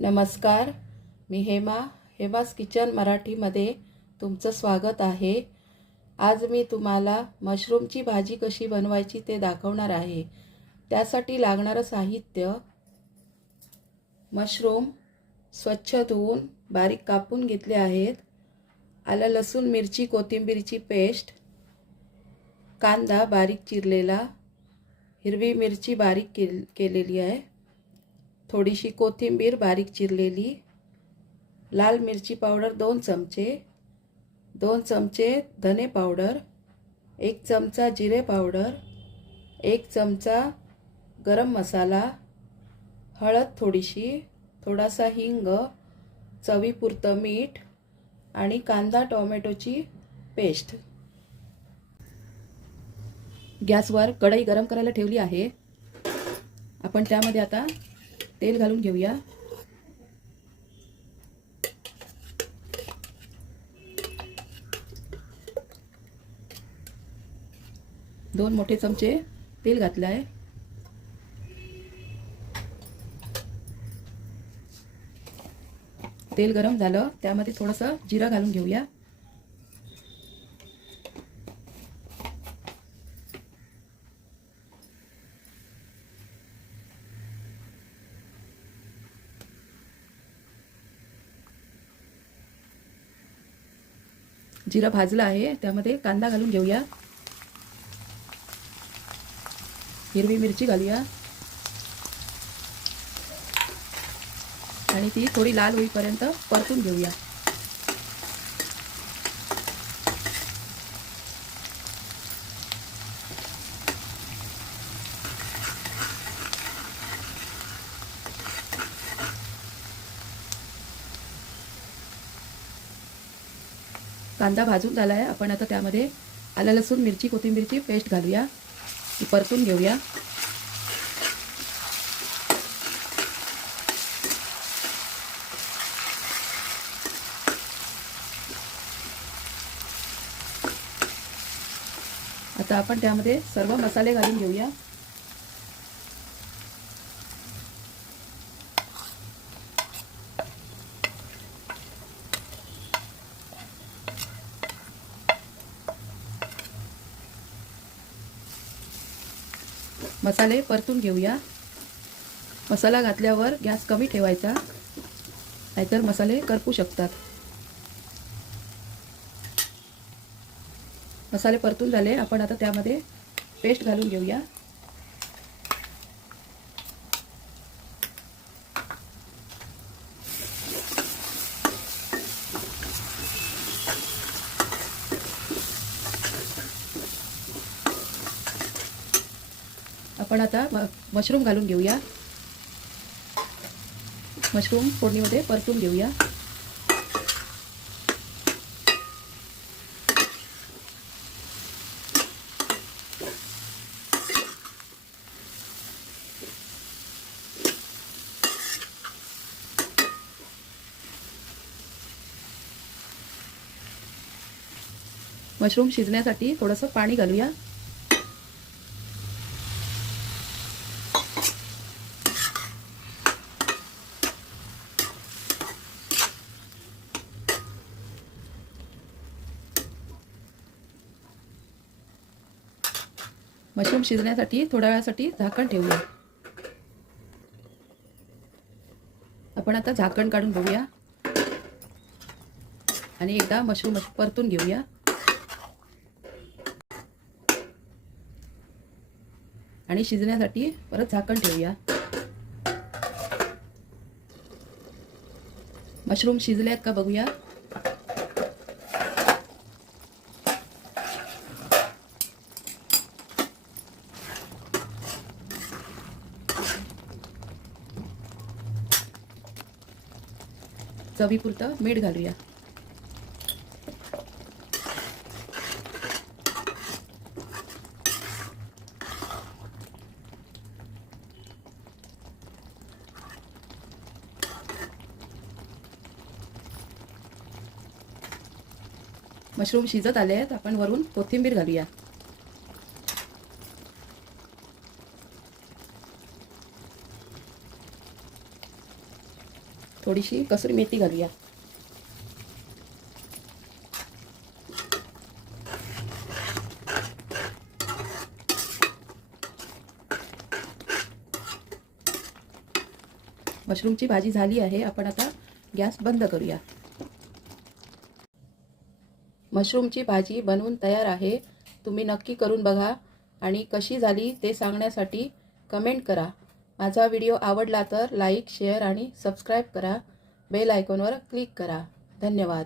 नमस्कार, मी हेमास किचन मराठीमध्ये तुमचं स्वागत आहे। आज मी तुम्हाला मशरूमची भाजी कशी बनवायची ते दाखवणार आहे। त्यासाठी लागणारं साहित्य: मशरूम स्वच्छ धुवून बारीक कापून घेतले आहेत, आलं लसूण मिरची कोथिंबीरची पेस्ट, कांदा बारीक चिरलेला, हिरवी मिरची बारीक केलेली आहे, थोडीशी कोथिंबीर बारीक चिरलेली, लाल मिरची पावडर 2 चमचे, 2 चमचे धने पावडर, 1 चमचा जिरे पावडर, 1 चमचा गरम मसाला, हळद थोडीशी, थोडासा हिंग, चवीपुरतं मीठ आणि कांदा टोमॅटोची पेस्ट। गॅसवर कढई गरम करायला ठेवली आहे। आपण त्यामध्ये आता तेल घालून घेऊया। दोन मोठे चमचे तेल घातले आहे। तेल गरम झालं, त्यामध्ये थोडंसं जिरा घालून घेऊया। जिरा भाजला आहे, त्यामध्ये कांदा घालून घेऊया, हिरवी मिरची घालूया आणि ती थोडी लाल होईपर्यंत परतून घेऊया। कांदा भाजून झाला आहे, आपण आता त्यामध्ये आलं लसूण मिरची कोथिंबीरची पेस्ट घालूया, ती परतून घेऊया। आता आपण त्यामध्ये सर्व मसाले घालून घेऊया। मसाले परतून घेऊया। मसाला घातल्यावर गॅस कमी ठेवायचा, नाहीतर मसाले करपू शकतात। मसाले परतून झाले, आपण आता त्यामध्ये पेस्ट घालून घेऊया। आपण आता मशरूम घालून घेऊया। मशरूम फोडणीमध्ये परतून घेऊया। मशरूम शिजण्यासाठी थोडंसं पाणी घालूया। मशरूम शिजण्यासाठी थोड्या वेळासाठी झाकण ठेवूया। आपण आता झाकण काढून बघूया आणि एकदा मशरूम परतून घेऊया। आणि शिजण्यासाठी परत झाकण ठेवूया। मशरूम शिजल्यात का बघूया। चवीपुरतं मीठ घालूया। मशरूम शिजत आले आहेत, आपण वरून कोथिंबीर घालूया। थोडीशी कसुरी मेथी घालूया. मशरूमची भाजी झाली आहे. आपण आता गॅस बंद करूया. मशरूमची भाजी बनवून तयार आहे. तुम्ही नक्की करून बघा आणि कशी झाली ते सांगण्यासाठी कमेंट करा. माझा व्हिडिओ आवडला तर लाईक, शेअर आणि सबस्क्राईब करा. बेल आयकॉनवर क्लिक करा. धन्यवाद.